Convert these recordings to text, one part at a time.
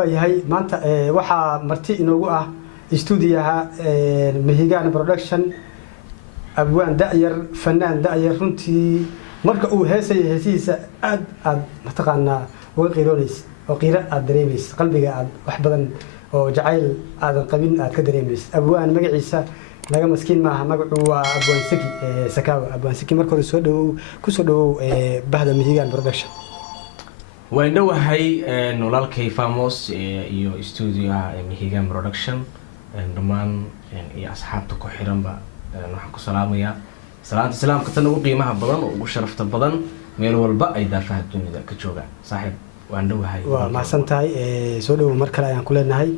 waayahay maanta waxaa marti inoogu ah stuudiyaha Mahigaan Production abwaan da'yar fanaan da'yar runtii marka uu heesiisa aad mataqaanaa uga qiiroonaysid oo qiira aad dareemaysid qalbiga aad wax badan oo jacayl aadan qabin aad ka dareemaysid abwaan magaciisa naga maskiin maaha magacu waa abwaan Saki Sakaawa abwaan Saki marka hore soo dhawow ku soo dhawow bahda Mahigaan Production waan dhawahay nololkay famos iyo stuudiyaha Mahigaan Production dhamaan iyo asxaabta ku xiranba waxaan ku salaamayaa salaanta salaamka tan ugu qiimaha badan oo ugu sharafta badan meel walba ay daafaha dunida ka joogaan saaxiib waan dhawahay waa maasantahay soo dhawow mar kale ayaan ku leenahay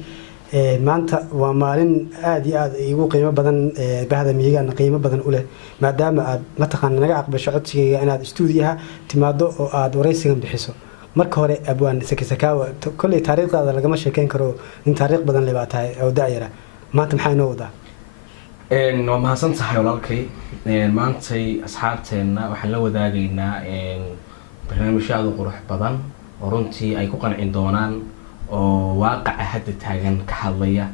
maanta waa maalin aad iyo aad igu qiimo badan bahda Mahigaan qiimo badan u leh maadaama aad mataqaan naga aqbasho codsigayga inaad stuudiyaha timaado oo aad wareysigan bixiso marka hore abwaan Saki Sakaawa kulli taariikhdaada lagama sheekeyn karo in taariikh badan leeyahay tahay oo da'yara maanta maxay noo wadaa waa mahadsan tahay walaalkay maantay asxaabteena waxaan la wadaagaynaa barnaamijyo qurux badan oo runtii ay ku qancin doonaan oo waaqaca hadda taagan ka hadlaya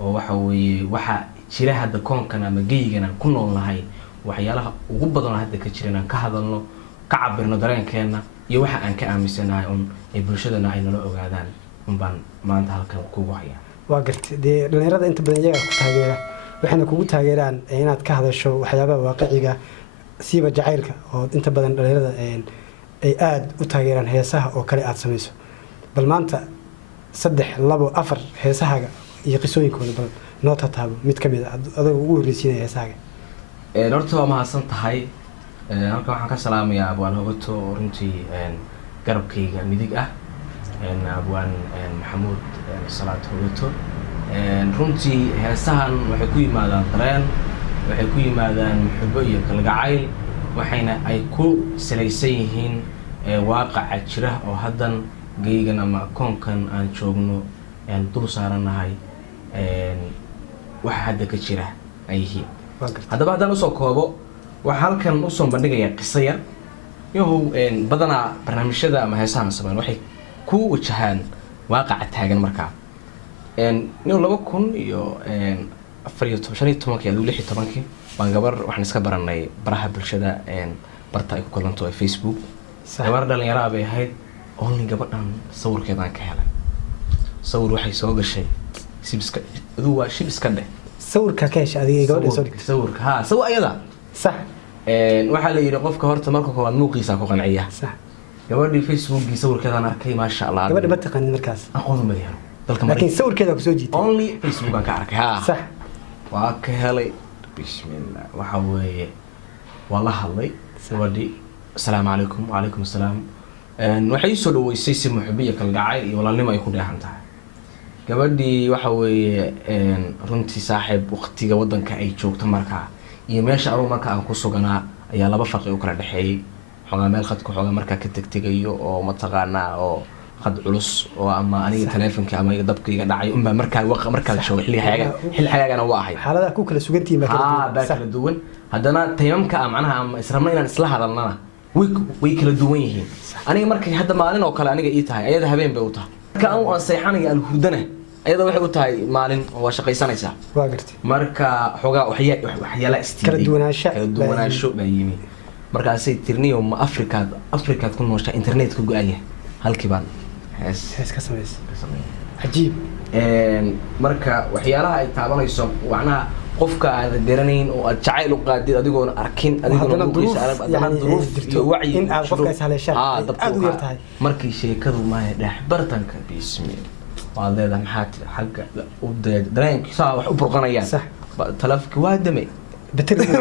oo waxa weeye waxa jira hadda koonkan ama geeygan ku noolnahay waxyaalaha ugu badan hadda ka jiraan ka hadalno ka cabirno dareenkeena iyo waxa aan ka aaminsanahay ay bulshadana ay nala ogaadaan baan maanta halkan kugu hayaa waa gartay dhalinyarada inta badan iyaga ku taageera waxayna kugu taageeraan inaad ka hadasho waxyaabaha waaqiciga siiba jacaylka oo inta badan dhalinyarada ay aad u taageeraan heesaha oo kale aad samayso bal maanta 3 2 4 heesahaga iyo qisooyinkooda bal noo taataabo mid ka mid ah adiga ugu horeysiinaya heesahaga horta waa mahadsan tahay halka waxaan ka salaamayaa abwaan Hogato runtii garabkayga midig ah abwaan Maxamuud Salaad Hogato runtii heesahan waxay ku yimaadaan dareen waxay ku yimaadaan muxubbo iyo kalgacayl waxayna ay ku salaysan yihiin waaqaca jira oo haddan geeygan ama koonkan aan joogno dul saaranahay waxa hadda ka jira ay yihiin haddaba haddaan usoo koobo waxaa halkan usoo bandhigayaa qiso yar iyahow badanaa barnaamijyada ama heesahan sameyn waxay ku wajahaan waaqaca taagan markaa niyo 2015 baan gabar waxaan iska baranay baraha bulshada barta ay ku kulanto ee Facebook gabar dhalinyaro bay ahayd only gabadhan sawirkeedaan ka helay sawir waxay soo gashay sibiska adu waa shibiska dheh sawirka ka heshay adiga gabadha soo dhigtay sawirka ha saw ayada sax waxa la yiri qofka horta marka koowaad muuqiisa ku qanciya sax gabadhii Facebook-gii sawirkeedaan arkay ma sha Allah gabadha ma taqaanid markaas aqoon ma leeyahay dalka laakiin sawirkeeda ku soo jiitay only Facebook aan ka arkay ha sax waa ka helay bismillah waxa weeye wala hadlay gabadhii assalaamu alaykum wa alaykum assalaam waxay soo dhaweysay si muxubbiya kalgacayl iyo walaalnimo ay ku dheehan tahay gabadhii waxa weeye runtii saaxiib waqtiga wadanka ay joogto markaa iyo meesha anigu marka aan ku suganaa ayaa laba farqi u kala dhaxeeyay xogaa meel khadka xogaa markaa ka tagtegayo oo mataqaanaa oo khad culus oo ama aniga telefonka ama iga dabkayga dhacay unba markaa la joogo xilli xagaagana waa ahay xaaladaha ku kala sugantihiin baa kala duwan haddana taymamka macnaha ama israbna inaan isla hadalnana way kala duwan yihiin aniga markay hadda maalin oo kale aniga ii tahay ayada habeen bay u tahay marka aan seexanayo aan hurdana ayada waxay u tahay maalin oo shaqaysanaysa waa gartay marka xogaa waxyaala kala duwanaansho baa yimi markaasay tirniyo ma Afrikaad ku nooshaa internetka go'aya halkii baan hees ka sameysay ajiib marka waxyaalaha ay taabanayso macnaha qofka aad garanayn oo aad jacayl u qaadid adigoon arkin adigoon muuqiisa arag duruuf iyo wacyi in aad qofka is haleeshaan aad u yartahay markii sheekadu ma dhax bartanka bismillah waa leedahay maxaad xagga u dareenkiisa wax u burqanayaan sax talafki waa damay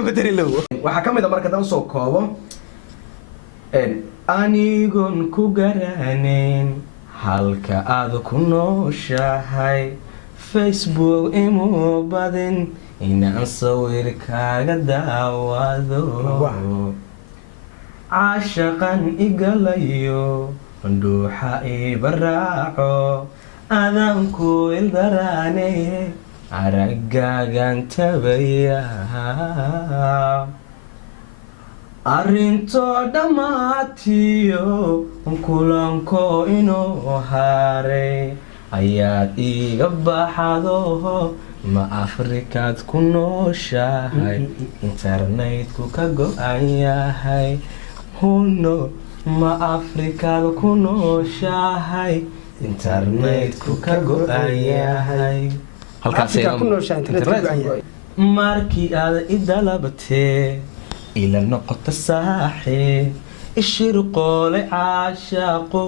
bateri low waxa kamid ah marka dan soo koobo anigoon ku garanayn halka aad ku nooshahay Facebook imo badin inaan sawirkaaga daawado caashaqan igalayo dhuuxa ibaraaco adan ku ildarane aragaagan tabaya arrinto dhamaatiyo kulanko inuu haray ayaad iiga baxdo ma afrikaad ku nooshahay internetku ka go-an yahay huno ma afrikaad ku nooshahay internetku ka go-an yahay markii aad idalabatee ila noqota saaxiib ishirqoole caashaaqo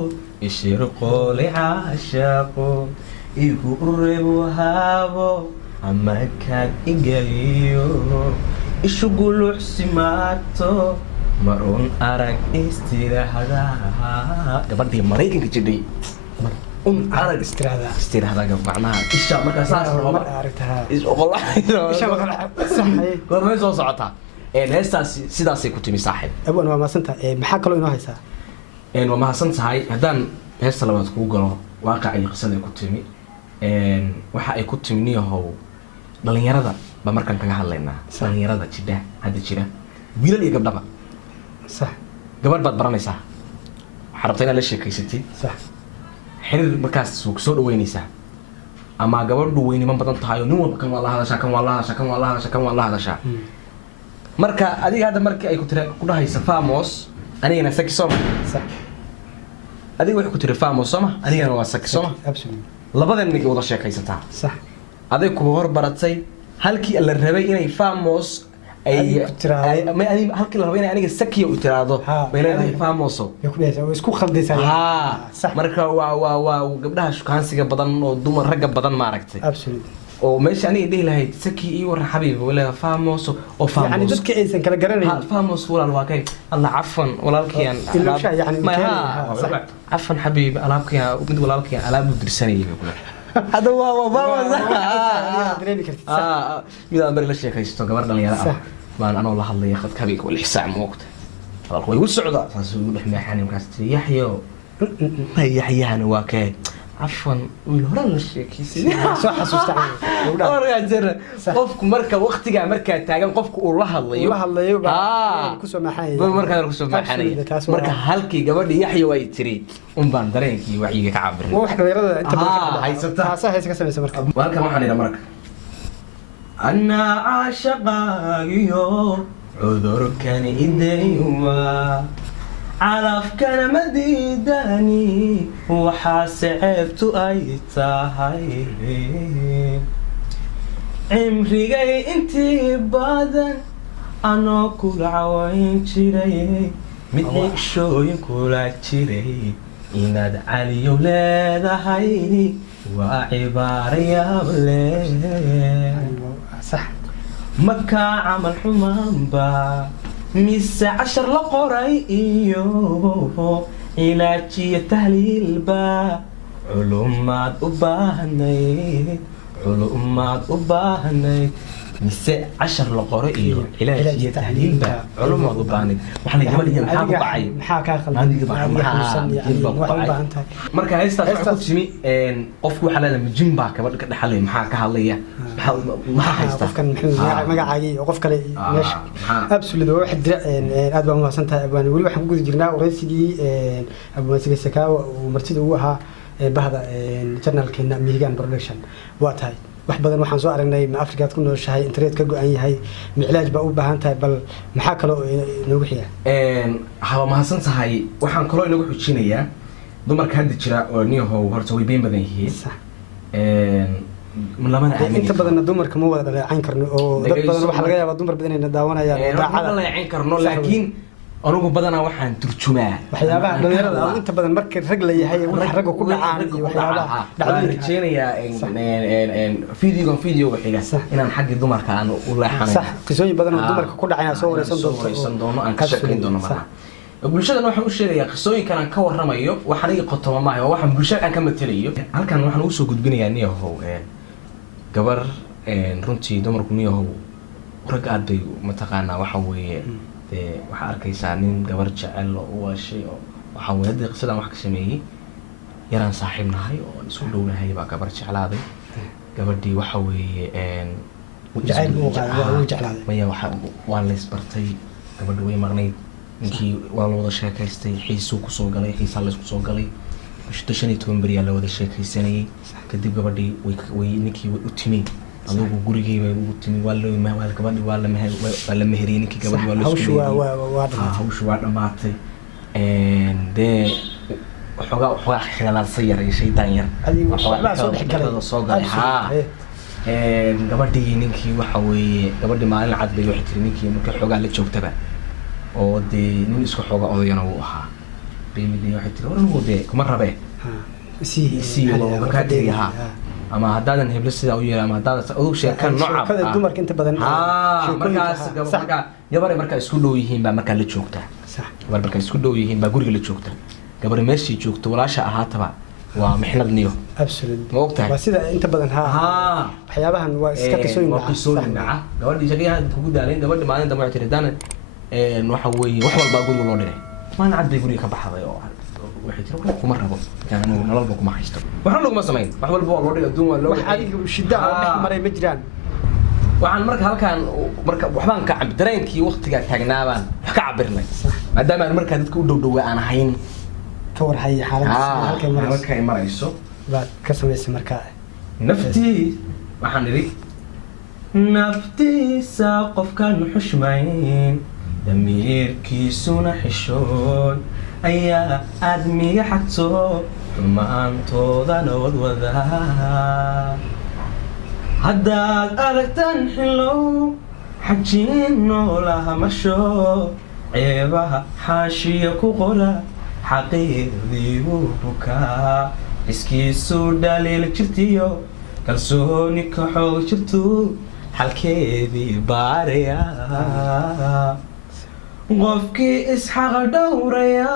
igu reebo haabo ama kaad igaliyo ishu gulucsi maato marun arag istiraahdaa gabadhii maraykanka jidhay arag istiraahdaa macnaha isha markaa saas goormay soo socotaa heestaasi sidaasay ku timi saaxiib abwan waa mahadsantahay maxaa kaloo inoo haysaa waa mahadsan tahay haddaan heesta labaad kugu galo waaqac iyo qisada ay ku timi waxa ay ku timi niyahow dhalinyarada ba markaan kaga hadlaynaa dhalinyarada jidha hadda jira wiilal iyo gabdhaba sax gabadh baad baranaysaa waxaa rabtaa inaad la sheekaysatid sax xiriir markaas soo dhaweynaysaa ama gabadhu weyniman badan tahay oo nin walba kan waa la hadashaa kan waa la hadashaa kan waa la hadashaa kan waa la hadashaa marka adiga hadda markii ay ku tiri ku dhahaysa famos anigana saki soma sax adiga waxay ku tiri famos soma anigana waa saki soma absolutely labadan nig wada sheekaysataa sax aday ku hor baratay halkii la rabay inay famos ay halkii la rabay inay aniga saki u tiraado bay leedahay famoso isku khaldaysaa sax marka waa gabdhaha shukaansiga badan oo dumar ragga badan ma aragtay absolutely oo meesha aniga dhihi lahayd saki iyo waran xabiib wala famoso oo famos yani dadka aysan kala garanaynin famos walaal waa kay allah cafan walaalkiyan cafan xabiib alaabkiyan mid walaalkiyan alaab u dirsanayay kula hada waa famos mid aan bari la sheekaysto gabar dhalinyaro ah baan anoo la hadlaya khadkaabiga wal xisaab moogta halka way u socdaa saas uu dhexmeexan markaas yaxyo yaxyahana waa kay عفوا والهران الشيكيسي صح حسوستا ورا جرى قفك marka waqtiga marka taagan qofku uu la hadlayo ku soo maxay marka halkii gabadhi yaxyo way tiri baan dareenkii waciga ka cabirin wax dhalinyarada inta badan haysata haysa ka sameeyay marka halkan waxaan ila marka anna aashaqaagiyo cudurkani idayuma calafkana ma diidani waxaa seceebtu ay tahay cimrigay intii badan anoo kula cawayn jiray mid xigshooyin kula jiray inaad caliyo leedahay waa cibaaro yaab leh makaa camal xumaanba mise cashar la qoray iyo cilaajiyo tahliilba culumaad u baahnayd mise cashar la qoray iyo cilaajiyo tahliilba culumaad u baahnayd waxaan gabadhiya maxaa ku dhacay marka heestaas waxaa ku timi qofku waxaa leedahay majin baa gabadha ka dhexalay maxaa ka hadlaya maxaa haysta qofkan magacaagii oo qof kale meesha absolutely waa wax jira aad baan u mahadsantahay abaan weli waxaan ku guda jirnaa waraysigii abwaansiga sakaawa uu martida ugu ahaa bahda channelkeena Mihigan Production waa tahay wax badan waxaan soo aragnay ma Afrikaad ku nooshahay internet ka go'an yahay miclaaj baa u baahan tahay bal maxaa kale oo inoogu xiga haba mahadsan tahay waxaan kale inoogu xujinayaa dumarka hadda jira oo niyahow horta way been badan yihiin lamana aamin inta badan dumarka ma wada dhaleecayn karno oo dad badan waxa laga yaabaa dumar badan inay daawanayaan daacada dhaleecayn karno laakiin anugu badanaa waxaan turjumaa waxyaabaha dhalinyarada inta badan marka rag la yahay wax ragga ku dhacaan iyo waxyaabaha dhacdooyinka video xiga inaan xaggi dumarka aan u leexanayo sax qisooyin badan oo dumarka ku dhacayna soo wareysan doono aan ka shaqeyn doono marka bulshada waxaan u sheegayaa qisooyinkan aan ka warramayo waxaan iga qotoma maahay oo waxaan bulshada aan ka matalayo halkan waxaan u soo gudbinayaa niyahow gabar runtii dumarku niyahow rag aad bay mataqaanaa waxa weeye waxaa arkaysaa nin gabar jecel oo u waashay oo waxaa weeye haddii qisadan wax ka sameeyey yaraan saaxiib nahay oo isku dhownahay baa gabar jeclaaday gabadhii waxa weeye maya waa laysbartay gabadhi way maqnayd ninkii waa la wada sheekaystay xiisuu kusoo galay xiisaa laysku soo galay 15 beri la wada sheekaysanayay kadib gabadhii way ninkii way u timeen adigu gurigii way ugu timeen waa gabadhii waa la meheriyay ninkii gabadhii waa la isku hawshu waa dhamaatay dee xogaa xilaalsan yar iyo shaydaan yar waxba soo galay gabadhii ninkii waxa weeye gabadhii maalin cad bay waxay tiri ninkii marka xogaa la joogtaba oo dee nin isku xoga odayana uu ahaa qiimidii waxay tiri oranuu dee kuma rabee si waa ka dhigay ama haddaadan heblo sidaa u yeelay ama haddaadan aduu sheekan nooca dumarka inta badan markaas gabar markaa isku dhow yihiin baa markaa la joogtaa gabar markaa isku dhow yihiin baa guriga la joogtaa gabar meeshii joogto walaasha ahaataba waa mixnad niyo ma ogtahay waa sida inta badan waxyaabahan waa iska qisooyin dhaca gabadhii shaqayaha kugu daaleen gabadhi maalin dambe waxay tiri daanan waxa weeye wax walba guriga loo dhigay maalin cad bay guriga ka baxday oo waxay tiri kuma rabo yaanu nololba kuma haysto waxaan laguma samayn wax walba waa loo dhigay adduun waa loo adiga shida oo dhex maray ma jiraan waxaan marka halkaan marka waxbaan ka cabir dareenkii waqtiga taagnaabaan wax ka cabirnay maadaama aan markaa dadka u dhowdhow aan ahayn war hay xaaladda halkay marayso baad ka samaysay markaa naftii waxaan idhi naftiisa qofkaan xushmayn damiirkiisuna xishoon ayaa aadmiga xagto xumaantoodana wadwadaa haddaad aragtan xilow xajiin noolaha masho ceebaha xaashiya ku qora xaqiiqdii wuu bukaa iskiisuu dhaliil jirtiyo kalsooni ka xoog jirtu xalkeedii baaraya qofkii isxaqa dhowraya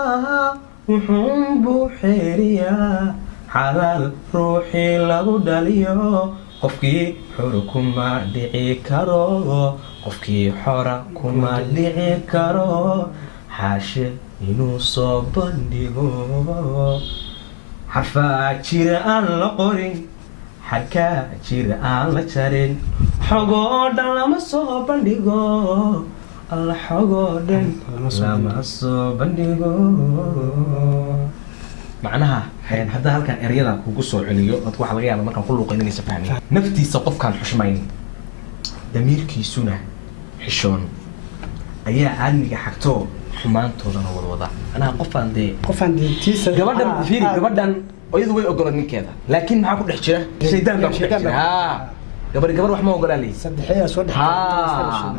wuxuunbuu xeeriyaa xalaal ruuxii lagu dhaliyo qofkii xor kuma dhici karo qofkii xora kuma dhici karo xaashe inuu soo bandhigo xarfaa jira aan la qorin xarkaa jira aan la jarin xogoo dhan lama soo bandhigo alla xogoo dhan lama soo bandhigo macnaha hadda halkan ereyada kugu soo celiyo dadku waxa laga yaabaa markaan ku luuqaynaysa fahmi naftiisa qofkaan xushmayn damiirkiisuna xishoon ayaa aadmiga xagtoo xumaantoodana wadwada anaha qofaan dee tiisa gabadhan iyadu way ogolad ninkeeda laakiin maxaa ku dhex jira shaydaan baa ku dhex jira gabar wax ma ogolaa leeyahay saddexeeya soo dhex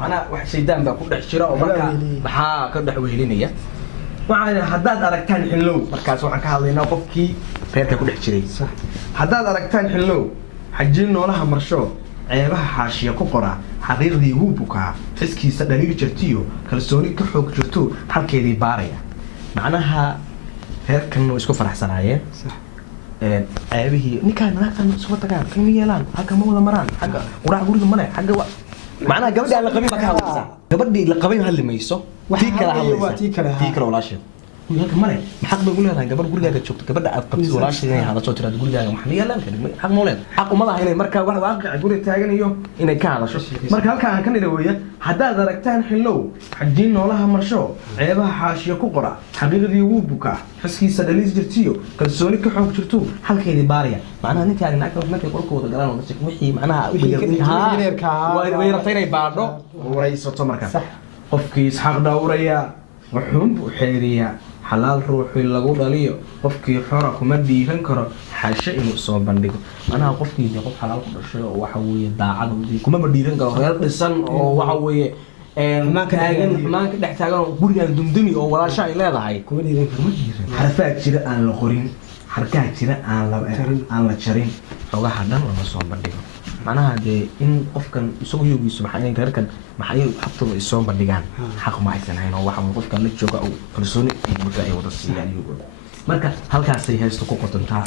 macnaha wax shaydaan baa ku dhex jira oo marka maxaa ka dhex wehelinaya waxaan haddaad aragtaan xillow markaas waxaan ka hadlaynaa qofkii reerka ku dhex jiray haddaad aragtaan xillow xajiin noolaha marsho ceebaha xaashiya ku qora xaqiiqdii wuu bukaa xiskiisa dhaliil jirtiyo kalsooni ka xoog jirto halkeedii baaraya macnaha reerkan way isku faraxsanaayeen ceebihii ninkaan naagtan isku tagaan qiimo yeelaan halka ma wada maraan xagga qurac guriga male xagga macnaha gabadhii aan la qabin baa ka hadlaysaa gabadhii la qabin hadli mayso tii kala hadlaysa tii kala walaasheed halka male maxaq bay ugu leedahay gabar gurigaaga joogto gabadha aad qabtid walaasheed inay hadasho tiraad gurigaaga wax ma yeelaan xaq ma leed xaq uma laha inay markaa wax waaqic guriga taaganayo inay ka hadasho marka halka aan ka nidhaweeya haddaad aragtaan xillow xajiin noolaha marsho ceebaha xaashiya ku qora xaqiiqdii wuu bukaa xiskiisa dhaliis jirtiyo kalsooni ka xoog jirto halkeedii baaraya macnaha ninkaan naagta markay qolkooda galaan oo dadka wixii macnaha way rabtay inay baadho waraysato markaa qofkii isxaq dhowraya wuxuun buu xeeriyaa xalaal ruuxii lagu dhaliyo qofkii xora kuma dhiiran karo xaashe inuu soo bandhigo macnaha qofkii dee qof xalaal ku dhashay oo waxa weeye daacad kumaba dhiiran karo reer dhisan oo waxa weeye xumaan ka dhex taagan oo gurigaan dumdumi oo walaasha ay leedahay kuma dhiiran xarfaa jira aan la qorin xarkaa jira aan la jarin xogaha dhan lama soo bandhigo macnaha dee in qofkan isagu yoogiisu maxaa inay reerkan maxay xabtooda ay soo bandhigaan xaq ma haysanayn oo waxa qofkan la jooga oo kalsooni ay wada siiyaan marka halkaasay haysto ku qotontaa